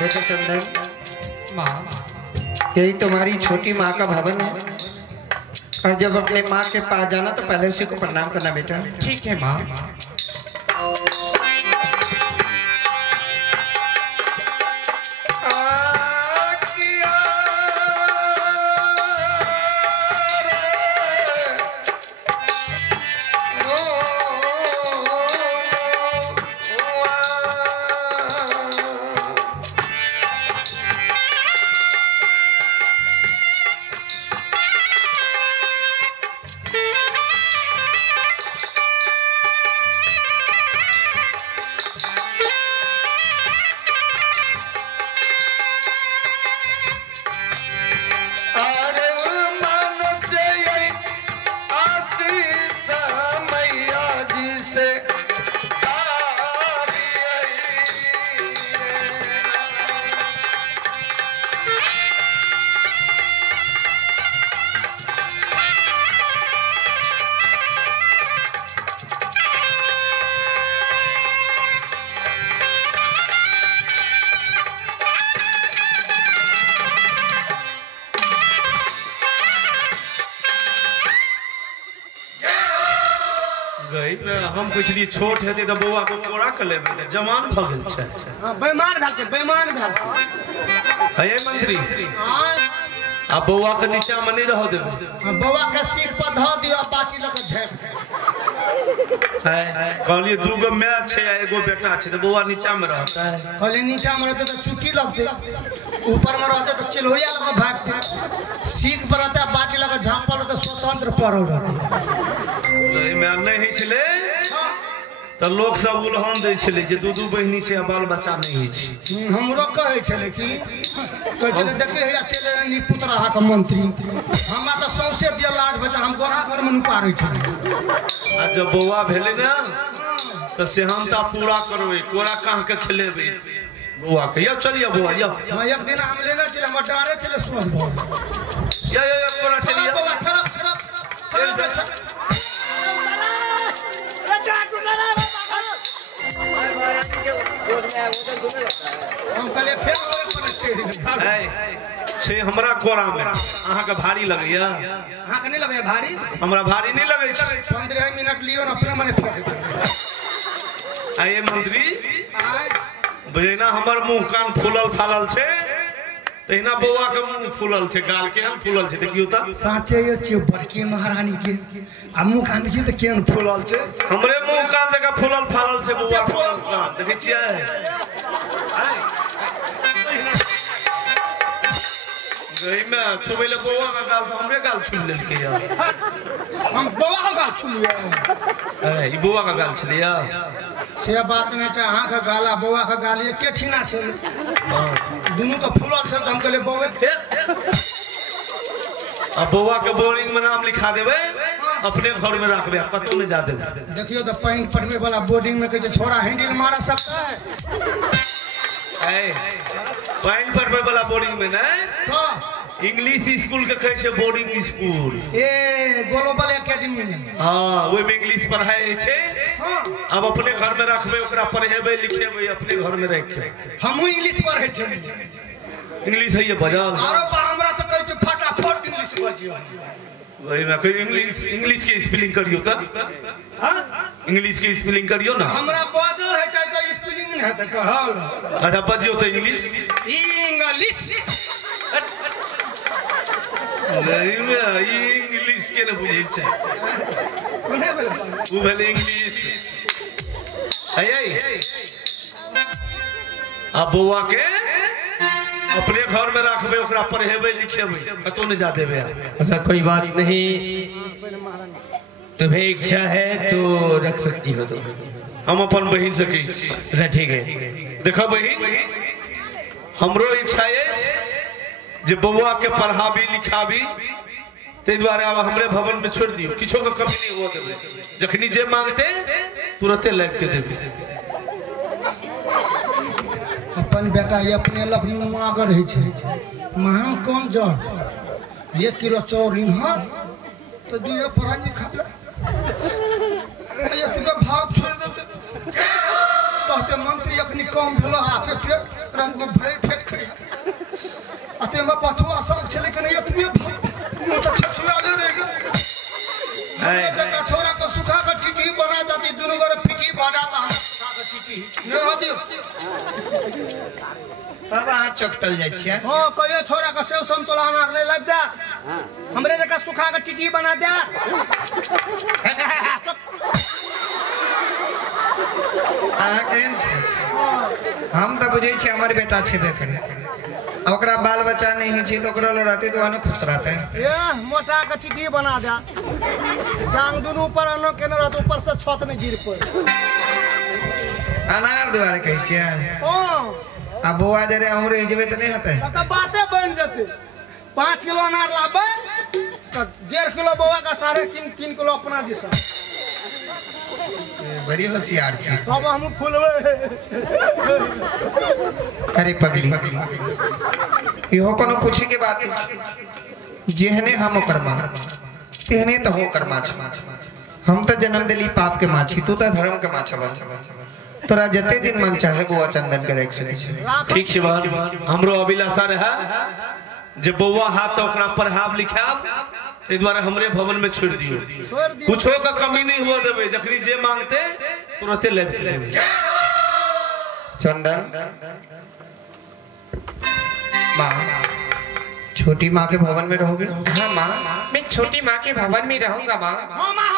बेटा चंदन, माँ यही तुम्हारी छोटी माँ का भवन है, और जब अपने माँ के पास जाना तो पहले उसी को प्रणाम करना बेटा। ठीक है माँ। हम कुछ लिए छोट हेते तो बउआ को कोड़ा कर लेबे त जवान भ गेल छै। हां बेईमान भेल छै, बेईमान भेल है मंत्री। हां अब बउआ के नीचा में नहीं रह देबे। बउआ के सीट पर ध दियो, पार्टी लग झेप है। कहलिए दूगो मैच छै आ एगो बेटा छै, तो बउआ नीचा में रहता है। कहलिए नीचा में रहते तो छुट्टी लगते, ऊपर में रहते तो चिल्होया लग भागते, सीट पर रहते पार्टी लग झांपल रहते, स्वतंत्र पड़ल रहते। मैं नहीं है छले तो लोग सब उल्हन दे छले जे दू बहिनी से बाल बच्चा नहीं है। हमरो कहे छले कि कहे छले देखे या चले नी पुतरा हा के मंत्री, हमरा तो सौसे दिया लाज बच्चा, हम गोरा घर में नुकारे छले। आ जब बउआ भेले ना तो सेहनता पूरा करबे, कोरा कहां के खिलेबे बउआ के। या चलिए बउआ या हां एक दिन हम लेना चले, हम डारे चले सुन या कोरा चलिए बउआ छरप छरप हम कहले फेर छे हमरा कोरा में अहाँ के भारी लगैया। अहाँ के नहीं लगे भारी? हमरा भारी नहीं लगे छै। 15 मिनट लियो ना, अपने मने फेंक दे। आइए मंत्री बजेना हमर मुंह कान फूलल फालल छे, तहिना बउआ के मुंह फूलल छे, गाल केहन फूलल छे देखियो त। साचे यो छियो बड़की महारानी के आ मुंह कान देखियो त केहन फूलल छे। हमरे मुंह कान जका फूलल फालल छे बउआ के मुंह कान देखै छियै। गई में छुबैले बउआ का गाल तो हमरे गाल छुल लेलकै या। हम बउआ का गाल छुलिए। ई बउआ का गाल छलिया से बात नहीं छै, अहाँ का गाला बउआ का गाल एके ठीना छै। दोनों का फूलल छै त हम कहले बउआ अब बउआ के बोर्डिंग में नाम लिखा देबे, अपने घर में रखबे, कतौ नहीं जा देबे। देखियो त पानी पड़वे वाला बोर्डिंग में कहे छोरा हैंडल मार सकता है। पानी पड़वे वाला बोर्डिंग में नहीं तो इंग्लिश स्कूल के कहे छे boarding school, a global academy में। हां ओइ में इंग्लिश पढ़ाई छे। हां अब अपने घर में रखबे, ओकरा पढ़ेबे लिखेबे, अपने घर में रख के हमहु इंग्लिश पढ़ै छै। इंग्लिश है ये बजाल आरो बा हमरा त कहै छै फटाफट इंग्लिश बजियो। वही में कोई इंग्लिश के स्पेलिंग करियो त। हां इंग्लिश के स्पेलिंग करियो ना। हमरा बजल है चाहे त स्पेलिंग नहीं है त कहल। अच्छा बजियो त इंग्लिश। इंग्लिश नहीं में इंग्लिश के न बुझै छै। वो भेले इंग्लिश। आय अब बउआ के अपने घर में रखबे, ओकरा पढ़ेबे लिखेबे, कतौ नहीं जा देबे। ऐसा कोई बात नहीं, तुम्हें इच्छा है तो रख सकती हो। तो हम अपन बहिन से कही ठीक है। देखो बहिन, हमरो इच्छा है जे बउआ के पढ़ाबी लिखाबी, ते द्वारे अब हमरे भवन में छोड़ दियो, किछो के कमी नहीं हो देबे। जखनी जे मांगते तुरंते लाइफ के देबे। अपन बेटा ये अपने लखनऊ में आगे रहे छे, महान कौन जर 1 किलो चाउर इन्हा तो दुए परानी खा ले, एतबे भाव छोड़ देते कहते मंत्री अखनी कम भेलो आपे पेट संक्रांत में भर फेंक खड़ी अते में पथुआ सब चले के नहीं अतमे मोटा छछुआले रहेगा जगह छोरा को सुखा कर टिटी बना जाती दोनों घर पिटी बना था हम सुखा कर टिटी नहीं होती बाबा हाथ चकटल जाय छियै हां कहियो छोरा का सेव संतोला अनार नहीं लग दे हमरे जगह सुखा कर टिटी बना दे हम तो बुझे छी हमर बेटा छेबे करे ओकरा बाल बच्चा नहीं छी तो ओकरा लड़ाते तो आने खुश रहते ये मोटा का टिटी बना दे जांग दोनों ऊपर अनो के न रहत ऊपर से छत नहीं गिर पर अनार दुआरे कहै छियै हां अब बुआ जरे हम रह जेबे त नहीं होते तो बातें बन जाते 5 किलो अनार लाबे तो 1.5 किलो बुआ का 3.5 किलो अपना दिशा बड़ी होशियार छी अब हम फूलवे अरे पगली इहो कोनो पूछे के बात छै जेहने हम कर्मा तेहने तो हो कर्मा छ हम तो जन्म दिली पाप के माछी तू तो धर्म के माछवा तोरा जते दिन मन चाहे बुआ चंदन के रख सके छै ठीक छै बहन हमरो अभिलाषा रहे जे बौआ हाथ तो ओकरा पढ़ाब लिखाब ते द्वारा हमरे भवन में छोड़ दियो कुछो का कमी नहीं हुआ देबे जखनी जे मांगते तुरंत ले देबे चंदन माँ छोटी माँ के भवन में रहोगे हाँ माँ मैं छोटी माँ के भवन में रहूंगा माँ हो मां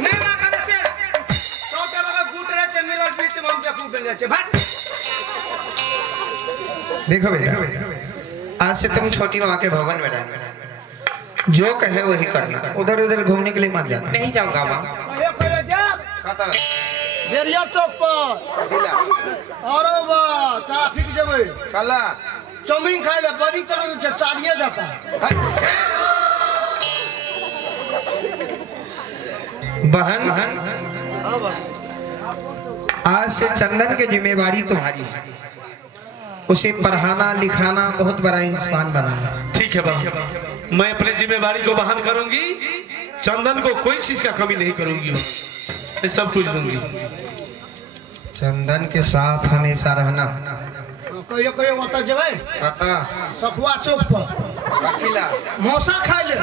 नहीं मां का से छोटे लगा गुटरे से मिलल बीच में हम देखू बन जाए भाट देखो बेटा आज से तुम छोटी माँ के भवन में रहना जो कहे वही करना उधर उधर घूमने के लिए मत जाना नहीं जाऊंगा माँ कहे जा खाता बेरिया चौक पर अरे वाह ट्रैफिक जबे चला चौमिन खाए ले बड़ी तरह से चालिए जाता बहन आज से चंदन की जिम्मेवारी तुम्हारी है उसे पढ़ाना लिखाना बहुत बड़ा इंसान बनाना ठीक है बहन मैं अपने जिम्मेवारी को बहन करूंगी चंदन को कोई चीज का कमी नहीं करूंगी मैं सब कुछ दूंगी चंदन के साथ हमेशा रहना कहियो कहियो वत जबे पता सखुआ चौक पर अकेला मौसा खाए ले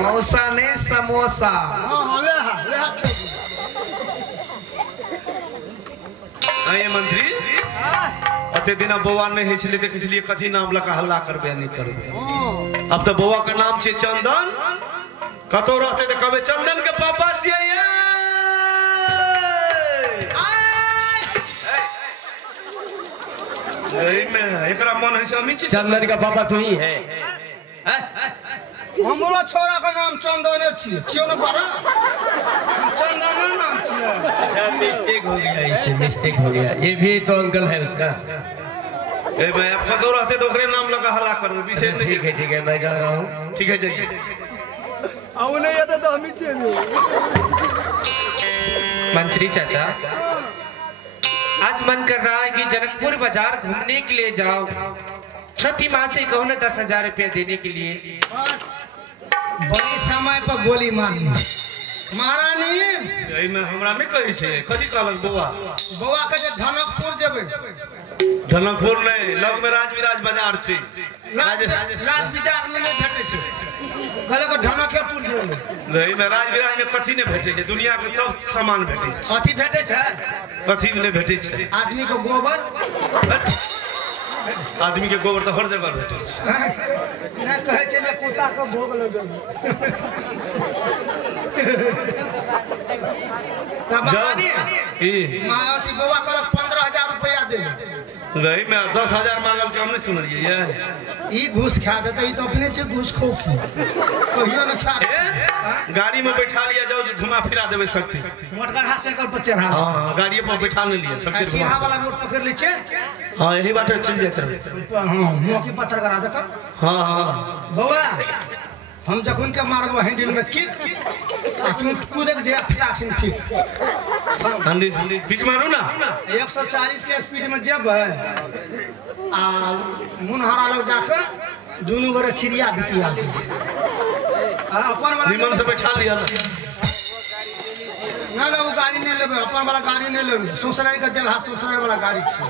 मौसा ने समोसा हां वे आइए मंत्री अते दिना बौआ नहीं छले देखे छलिए कथी नाम लगा हल्ला करबे नहीं करबे अब तो बौआ का नाम छे चंदन कतो रहते तो कहबे चंदन के पापा छिए ये में एकरा मन है समी चंदन का पापा तू ही है हमरो छोरा का नाम चंदन छियो न पारा चंदन नाम छियो अच्छा मिस्टेक हो गया इससे मिस्टेक हो गया ये भी तो अंकल है उसका ए मैं अब कतो रहते तो ओकरे नाम लगा हल्ला करबे विशेष नहीं ठीक है मैं जा रहा हूँ ठीक है जाइए आउ नहीं आता तो हम ही चले मंत्री चाचा आज मन कर रहा है कि जनकपुर बाजार घूमने के लिए जाओ छोटी माँ से कहो ना 10,000 रुपया देने के लिए बस बड़ी समय पर गोली मार ली महारानी एई में हमरा में कहि छे कथि कहलक बौआ के जे धनकपुर जेबे धनकपुर नहीं लग में राजविराज बाजार छे राज बाजार में नहीं भेटे छे कहले को धनकपुर जेबे नहीं में राजविराज में कथि नहीं भेटे छे दुनिया के सब सामान भेटे छे कथि भेटे छे कथि नहीं भेटे छे आदमी को गोबर आदमी के गोबर तो हर जगह भेटे छे ना कहे छे ने कुत्ता को भोग लगल तबानी ई मायावती बौआ कहलक 15,000 रुपया दे नहीं मैं 10,000 मांगल के हम नहीं सुनलिए ये ई घूस खा देते ई तो अपने से घूस खोखी कहियो न खा गाड़ी में बैठा लिया जाओ घुमा फिरा देवे सकती मोटकर हाथ साइकिल पर चढ़ा हां गाड़ी पर बैठा ले लिया सकती सीधा वाला रोड पकड़ ले छे हां यही बात चल जाते हां मुंह की पत्थर करा दे हां हां बौआ हम जखन के मारबो हैंडल में किक आ तू कूदे के जे फटासिन किक हंडी पिक मारू ना 140 के स्पीड में जब आ मुनहरा लोग जाकर दोनों गोरे छिरिया बिटिया अपन वाला निमन से बैठा लिया ना ना ना वो गाड़ी नहीं लेबे, अपन वाला गाड़ी नहीं लेबे, ससुराल का जलहा ससुराल वाला गाड़ी छे।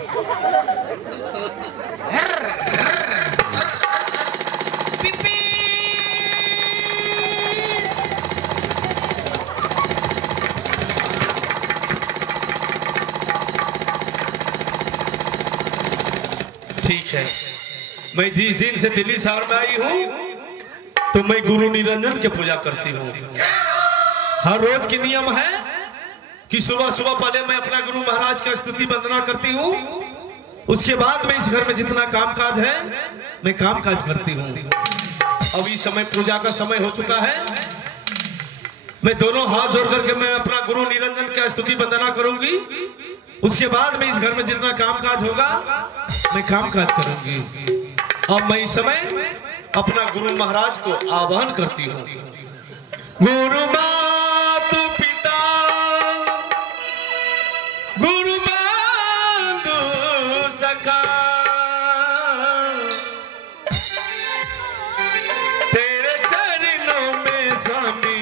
पिपी ठीक है, मैं जिस दिन से दिल्ली शहर में आई हूँ तो मैं गुरु निरंजन की पूजा करती हूँ। हर रोज की नियम है कि सुबह सुबह पहले मैं अपना गुरु महाराज का स्तुति वंदना करती हूँ, उसके बाद मैं इस घर में जितना काम काज है मैं काम काज करती हूँ। अब इस समय पूजा का समय हो चुका है, मैं दोनों हाथ जोड़ करके मैं अपना गुरु निरंजन का स्तुति वंदना करूंगी, उसके बाद में इस घर में जितना काम काज होगा मैं काम काज करूंगी। अब मैं इस समय अपना गुरु महाराज को आह्वान करती हूँ। गुरु मातु पिता गुरु बंधु सखा तेरे चरणों में स्वामी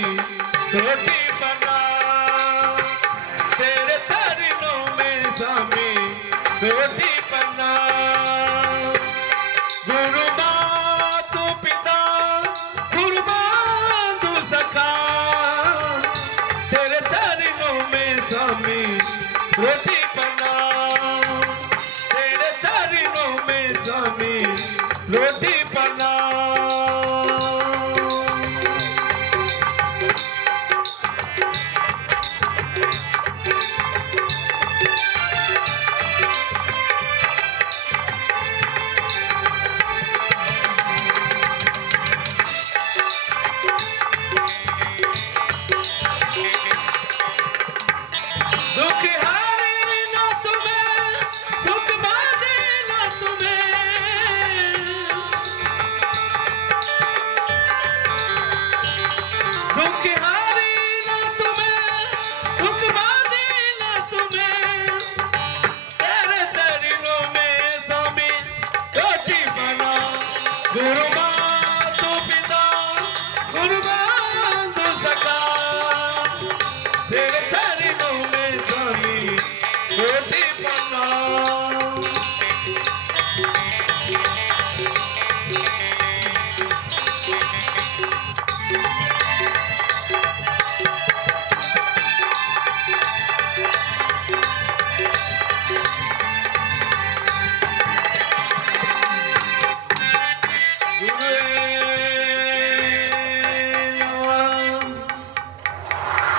रोटी बना, तेरे चरणों में स्वामी रोटी बना। गुरु मातु पिता गुरु बंधु सखा तेरे चरणों में स्वामी रोटी बना, तेरे चरणों में स्वामी रोटी बना।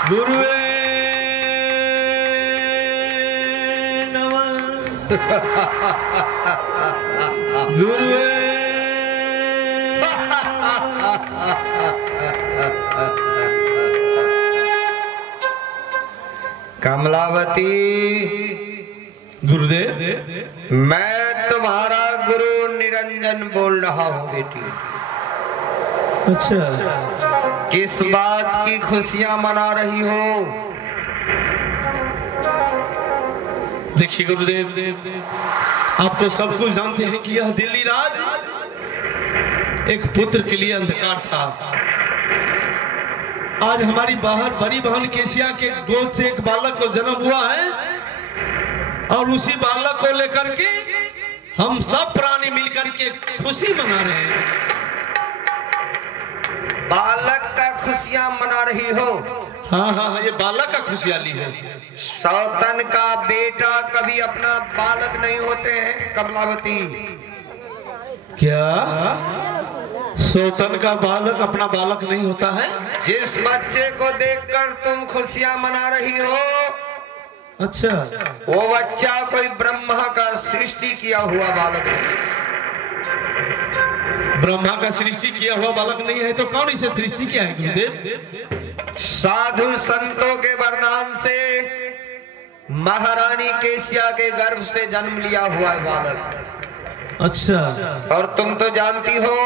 गुरुवे नमः गुरुवे कमलावती, गुरुदेव मैं तुम्हारा गुरु निरंजन बोल रहा हूँ बेटी। अच्छा, किस बात की खुशियां मना रही हो? देखिए गुरुदेव, आप तो सब कुछ जानते हैं कि यह दिल्ली राज एक पुत्र के लिए अंधकार था। आज हमारी बाहर बड़ी बहन केसिया के गोद से एक बालक को जन्म हुआ है और उसी बालक को लेकर के हम सब प्राणी मिलकर के खुशी मना रहे हैं। बालक का खुशियां मना रही हो? हाँ हाँ हाँ, ये बालक का खुशहाली है। सौतन का बेटा कभी अपना बालक नहीं होते हैं कमलावती। क्या सौतन का बालक अपना बालक नहीं होता है? जिस बच्चे को देखकर तुम खुशियां मना रही हो, अच्छा, वो बच्चा कोई ब्रह्मा का सृष्टि किया हुआ बालक है। ब्रह्मा का सृष्टि किया हुआ बालक नहीं है तो कौन इसे सृष्टि किया है गुरुदेव? साधु संतों के वरदान से महारानी केसिया के गर्भ से जन्म लिया हुआ है बालक। अच्छा, और तुम तो जानती हो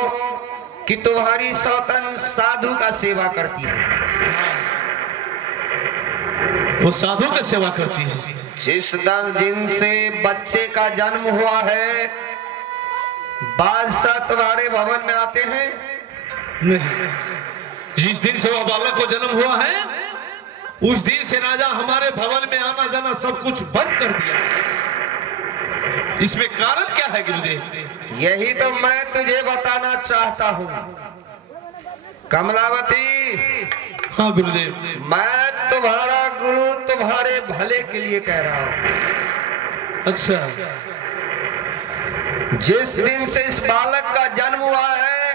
कि तुम्हारी सौतन साधु का सेवा करती है। वो साधु की सेवा करती है। जिस दिन से बच्चे का जन्म हुआ है, बादशाह तुम्हारे भवन में आते हैं? नहीं, जिस दिन से वह बालक को जन्म हुआ है उस दिन से राजा हमारे भवन में आना जाना सब कुछ बंद कर दिया। इसमें कारण क्या है गुरुदेव? यही तो मैं तुझे बताना चाहता हूँ कमलावती। हाँ गुरुदेव। मैं तुम्हारा गुरु तुम्हारे भले के लिए कह रहा हूँ। अच्छा। जिस दिन से इस बालक का जन्म हुआ है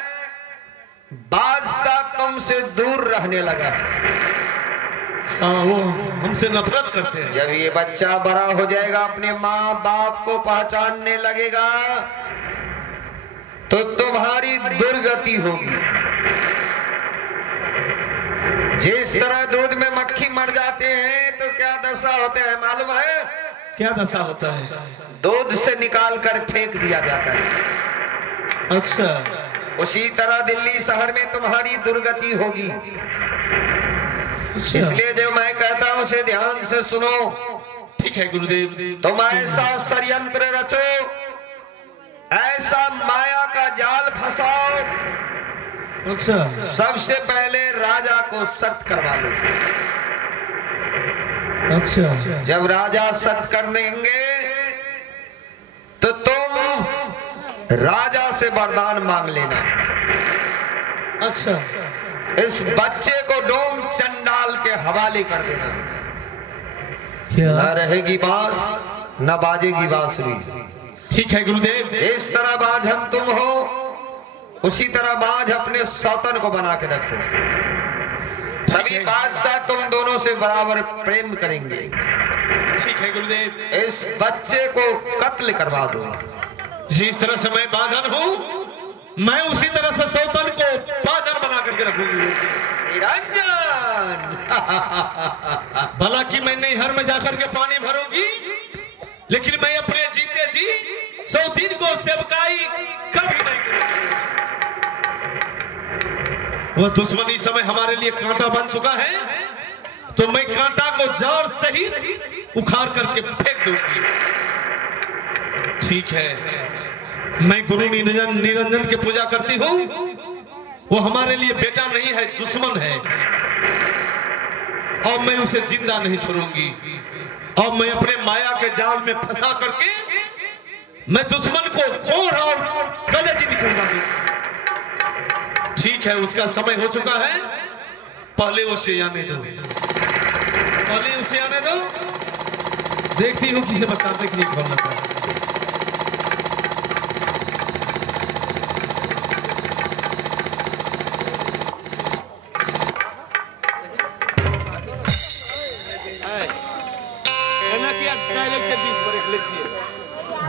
बादशाह तुमसे दूर रहने लगा है। हाँ, वो हमसे नफरत करते हैं। जब ये बच्चा बड़ा हो जाएगा अपने माँ बाप को पहचानने लगेगा तो तुम्हारी दुर्गति होगी। जिस तरह दूध में मक्खी मर जाते हैं तो क्या दशा होते हैं मालूम है? क्या दशा होता है? दूध से निकाल कर फेंक दिया जाता है। अच्छा। उसी तरह दिल्ली शहर में तुम्हारी दुर्गति होगी। अच्छा। इसलिए जो मैं कहता हूं उसे ध्यान से सुनो। ठीक है गुरुदेव। तुम ऐसा षड्यंत्र रचो, ऐसा माया का जाल फंसाओ। अच्छा। सबसे पहले राजा को सत्य करवा लो। अच्छा। जब राजा सत्य कर देंगे तो तुम राजा से वरदान मांग लेना। अच्छा। इस बच्चे को डोम चंडाल के हवाले कर देना। क्या? न रहेगी बांस न बाजेगी बांसुरी। ठीक है गुरुदेव। जिस तरह बाझन तुम हो उसी तरह बाझ अपने सौतन को बना के रखो। सभी बादशाह तुम दोनों से बराबर प्रेम करेंगे। ठीक है गुरुदेव। इस बच्चे को कत्ल करवा दो। जिस तरह से मैं बाजन हूँ मैं उसी तरह से सौतन को बाजन बना करके रखूंगी। निरंजन भला कि मैं नैहर में जाकर के पानी भरूंगी, लेकिन मैं अपने जीते जी सौतीन को सेवकाई कभी नहीं करूंगी। वह दुश्मनी समय हमारे लिए कांटा बन चुका है तो मैं कांटा को जड़ सहित उखाड़ करके फेंक दूंगी। ठीक है, मैं गुरु निरंजन की पूजा करती हूँ। वो हमारे लिए बेटा नहीं है, दुश्मन है, और मैं उसे जिंदा नहीं छोड़ूंगी। और मैं अपने माया के जाल में फंसा करके मैं दुश्मन को कोढ़ और कलेजी निकलवा दूंगी। ठीक है, उसका समय हो चुका है। पहले उसे आने दो, पहले उसे आने दो। देखती हूँ किसे बचाने के लिए कौन आता है।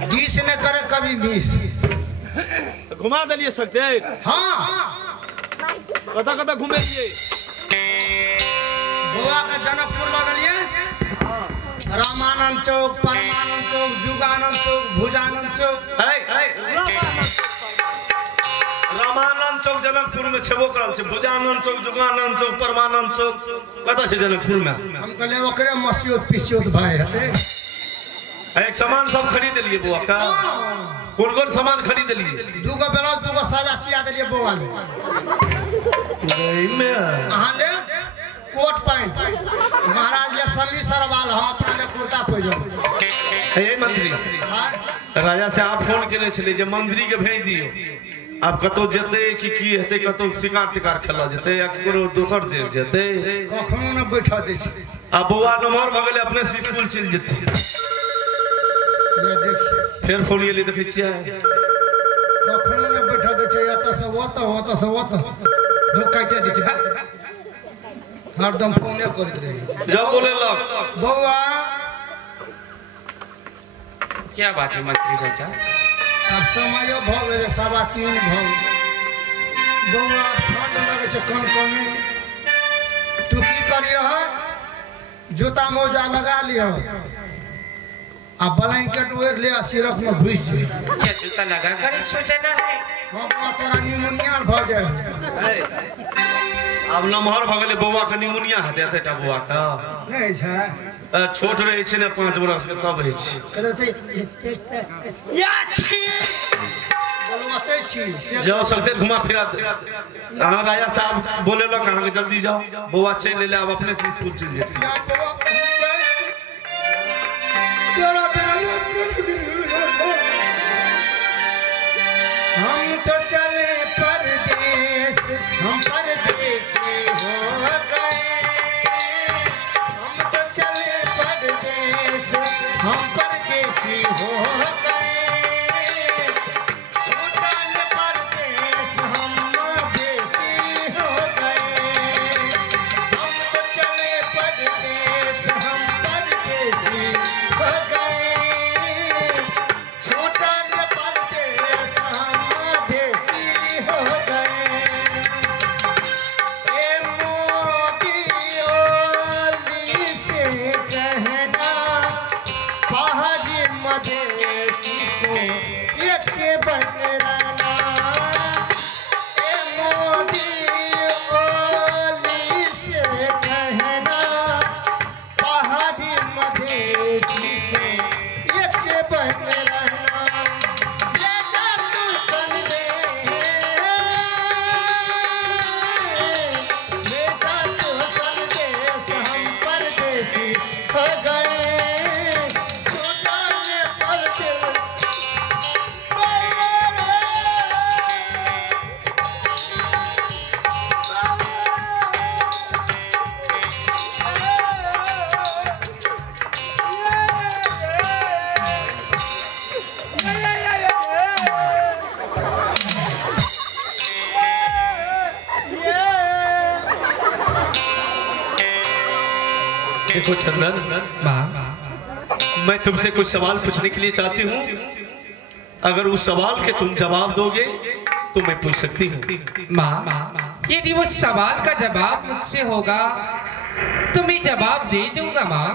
डिस ने करे कभी मिस घुमा दिलिए सकते। हाँ कता कता घूमे लिए गोवा का जनकपुर लगलिए, रामानंद चौक, परमानंद चौक, जुगानंद चौक, भुजानंद चौक। रामानंद चौक जनकपुर में छेबो करल छे। भुजानंद चौक, जुगानंद चौक, परमानंद चौक कता छे जनकपुर में? हम कहले ओकरे मसियोत पिसियोत भाई हते। एक सामान सब खरीद लिए बुआ का। कौन कौन सामान खरीद लिए? दूगो ब्लाउज, दूगो साजा सिया दिलिए बुआ ले। अहाँ ले कोट पैंट, महाराज ले समी सरवाल, हम अपना ले कुर्ता पैजामा। हे मंत्री, राजा से आप फोन केने छले जे मंत्री के भेज दियो। आप कतो जते कि की हेते, कतो शिकार तिकार खेला जते या कोनो दोसर देश जते? कखनो न बैठा दे छी। आ बुआ नमहर भ गेले अपने स्कूल चल जते। ये देखिए फिर फोन ये ले देखे छियै कखनो न बैठा दे छै। एत से ओत धूप काटे दे छै। हरदम फोने करत रहे। जब बोले लग बउआ क्या बात है मंत्री चाचा? अब समय भ गेले 3:15 भ। बउआ ठंड लगे छै कन कन। तू की करियो? जूता मोजा लगा लियो आ ब्लैंकेट ओढ़ ले आ सिरक में घुस जा। क्या जूता लगा कर सोचना है? हाँ तोरा निमोनिया भ जाए। अब नमहर भ गेले बौआ के निमोनिया हेते एतेटा बौआ का नहीं छै। छोट रहे छै ने 5 बरस के तब होइ छै। कहै छै बोलवाते छी से जाओ सकते घुमा फिरा दे। हाँ राजा साहब बोले लो कहाँ के जल्दी जाओ बुआ चल ले अब अपने से स्कूल चल जाती यार बाबा तेरा हम तो चले परदेश हम परदेसी हो गए हम तो चले परदेश हम परदेसी हो गए छूटल परदेश हम देसी हो गए हम तो चले परदेश हम परदेसी हो गए छूटल परदेश हम देसी हो गए ए मोदी ओली से कहना पहाड़ी मदेशी को एक बनना ए मोदी ओली से कहना पहाड़ी मदेशी को एक बनना बेटा तू संदेश बेटा तू संदेश हम परदेसी हो गए छूटल परदेश देखो चंदन मैं तुमसे कुछ सवाल पूछने के लिए चाहती हूँ अगर उस सवाल के तुम जवाब दोगे तो मैं पूछ सकती हूँ। माँ यदि वो सवाल का जवाब मुझसे होगा तो मैं जवाब दे दूंगा माँ।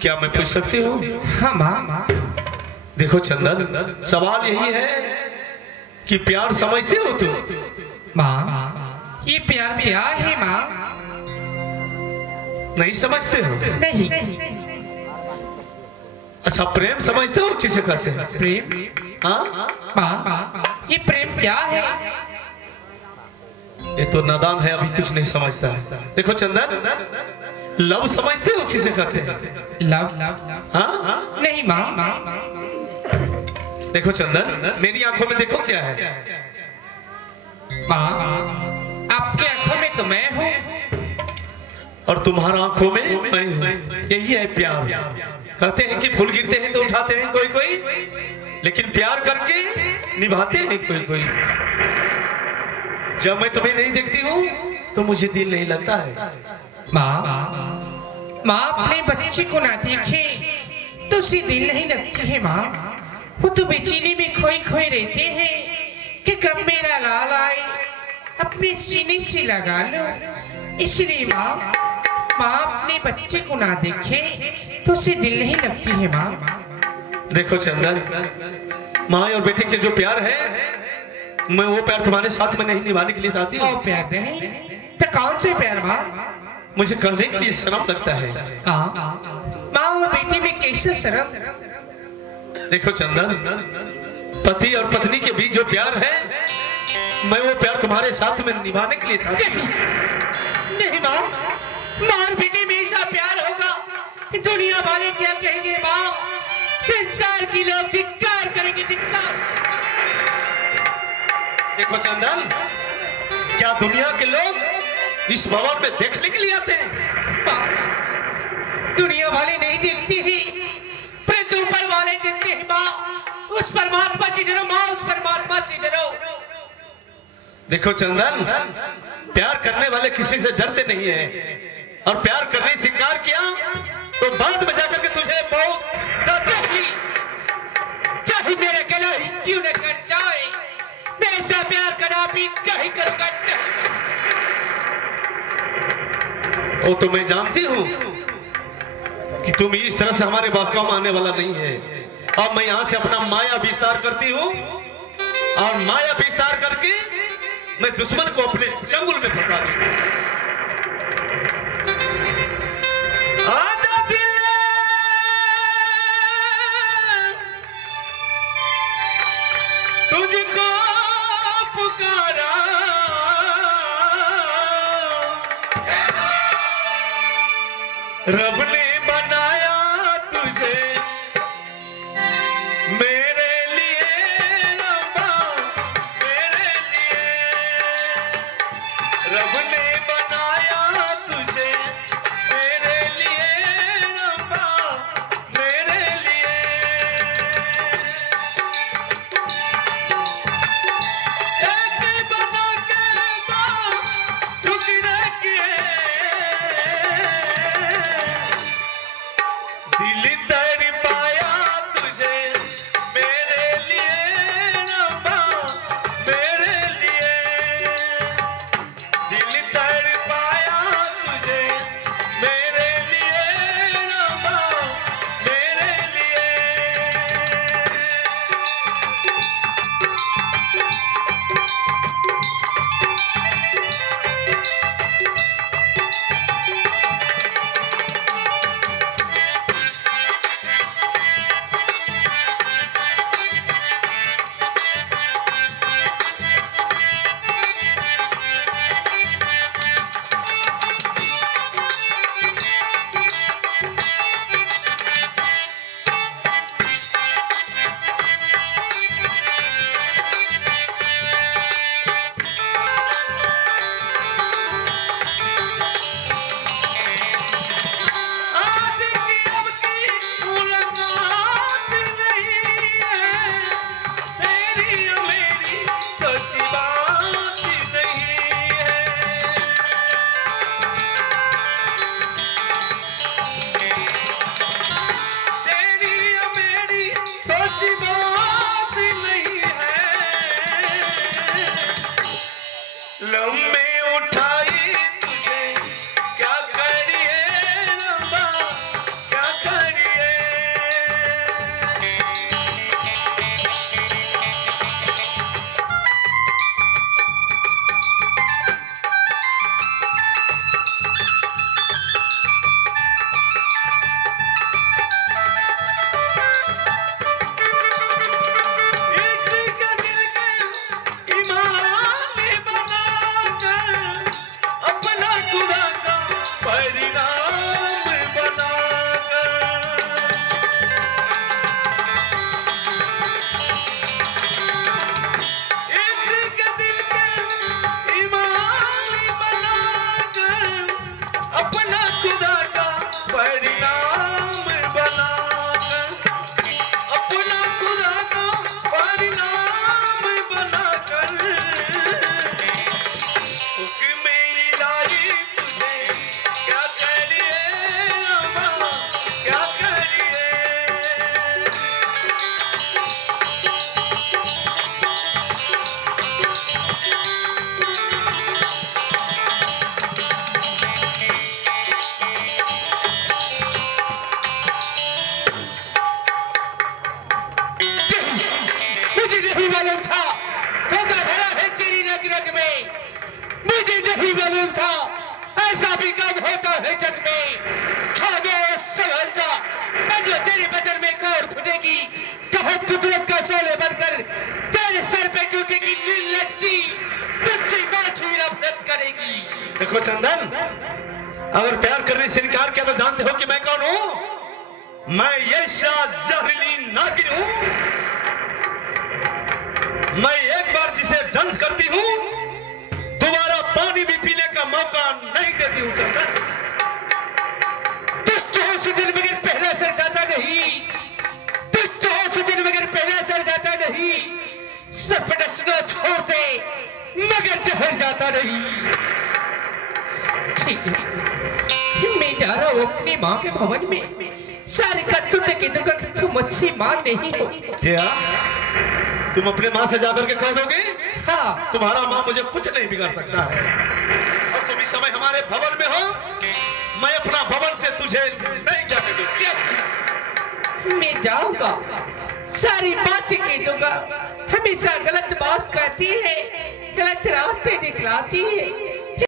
क्या मैं पूछ सकती हूँ? हाँ माँ। देखो चंदन सवाल यही है कि प्यार समझते हो तुम? माँ ये प्यार क्या है माँ? नहीं समझते हो? नहीं। अच्छा प्रेम समझते हो किसे कहते हैं? प्रेम? हाँ माँ ये प्रेम क्या है? ये तो नादान है अभी कुछ नहीं समझता है। देखो चंदन लव समझते हो किसे कहते हैं? लव? हाँ नहीं माँ। देखो चंदन मेरी आंखों में देखो क्या है। माँ आपके आंखों में तो मैं हूँ और तुम्हारा आंखों में मैं हूँ। यही है प्यार। कहते हैं कि फूल गिरते हैं तो उठाते हैं कोई कोई लेकिन प्यार करके निभाते हैं कोई कोई। जब मैं तुम्हें नहीं देखती हूँ तो मुझे दिल नहीं लगता है। माँ अपने बच्चे को ना देखे तो उसे दिल नहीं लगती है माँ। वो तो बेचैनी में खोए खोए रहते हैं कि कब मेरा लाल आए अपने सीने से लगा लो। इसलिए माँ अपने बच्चे को ना देखे तो उसे दिल नहीं लगती है माँ। देखो चंदन माँ और बेटे के जो प्यार है मैं वो प्यार तुम्हारे साथ में नहीं निभाने के लिए चाहती हूँ। प्यार नहीं तो कौन से प्यार माँ? मुझे करने के लिए शर्म लगता है। माँ वो बेटी में कैसे शर्म? देखो चंदन पति और पत्नी के बीच जो प्यार है मैं वो प्यार तुम्हारे साथ में निभाने के लिए चाहती हूँ। नहीं माँ और बेटी में ऐसा प्यार होगा दुनिया वाले क्या कहेंगे माँ? संसार की लोग धिक्कार करेंगे धिक्कार। देखो चंदन क्या दुनिया के लोग इस भवन में देखने के लिए आते हैं? दुनिया वाले नहीं देखते ही परंतु ऊपर वाले देखते हैं माँ। उस परमात्मा से डरो माँ उस परमात्मा से डरो। देखो चंदन प्यार करने वाले किसी से डरते नहीं है और प्यार करने से इनकार किया तो बाद में जाकर के तुझे बहुत चाहे मेरे गला ही क्यों न कर जाए मैं ऐसा प्यार करा भी कहीं करूंगा। वो तो मैं जानती हूँ कि तुम इस तरह से हमारे बाकाम आने वाला नहीं है। अब मैं यहाँ से अपना माया विस्तार करती हूँ और माया विस्तार करके मैं दुश्मन को अपने चंगुल में फंसा दूंगा। आजा दिल रब ने बनाया तुझे मेरे लिए रब्बा मेरे लिए रब ने बनाया तुझे मेरे लिए रब्बा मेरे लिए एक बना के दो टुकड़े किए दिल तर पाया तुझे मेरे लिए रब्बा मेरे लिए दिल तर पाया तुझे मेरे लिए रब्बा मेरे लिए आज की अब की मुलाकात नहीं है तेरी और मेरी सच्ची बात नहीं है तेरी और मेरी सच्ची बात नहीं है लम्बे उठाई तुझे क्या करिए रब्बा क्या करिए इसी के दिल के ईमान बनाकर अपना खुदा का परिणाम बनाकर इसी के दिल के ईमान बनाकर अपना खुदा का परिणाम बनाकर अपना खुदा का परिणाम बनाकर हुक्म इलाही तुझे क्या करिए रब्बा क्या करिए मुझे नहीं मालूम था धोखा भरा है तेरी रग रग में मुझे नहीं मालूम था ऐसा भी काम होता है जग में खामोश संभल जा बंदो तेरे बदन में कौर फुटेगी कहो कुदरत का सोले बनकर तेरे सर पे टूटेगी निर्लज्जी तुझसे बात हुई नफरत करेगी। देखो चंदन अगर प्यार करने से इनकार किया तो जानते हो कि मैं कौन हूँ मैं ये जहरीली नागिन हूँ मैं एक बार जिसे दंश करती हूँ दोबारा पानी भी पीने का मौका नहीं देती हूँ चंदन दुष्ट हो सुजन मगर पहला सर जाता नहीं दुष्ट हो सुजन मगर पहला सर जाता नहीं सब डसना छोड़ दे मगर जहर जाता नहीं। ठीक है मैं जा रहा हूँ अपनी माँ के भवन में सारे का तुझ के दूंगा कि तुम अच्छी माँ नहीं हो। क्या तुम अपने माँ से जाकर के कह दोगे हाँ तुम्हारा माँ मुझे कुछ नहीं बिगाड़ सकता है और तुम इस समय हमारे भवन में हो मैं अपना भवन से तुझे नहीं जाने दूंगा मैं जाऊंगा सारी बातें कह दूंगा हमेशा गलत बात कहती है गलत रास्ते दिखलाती है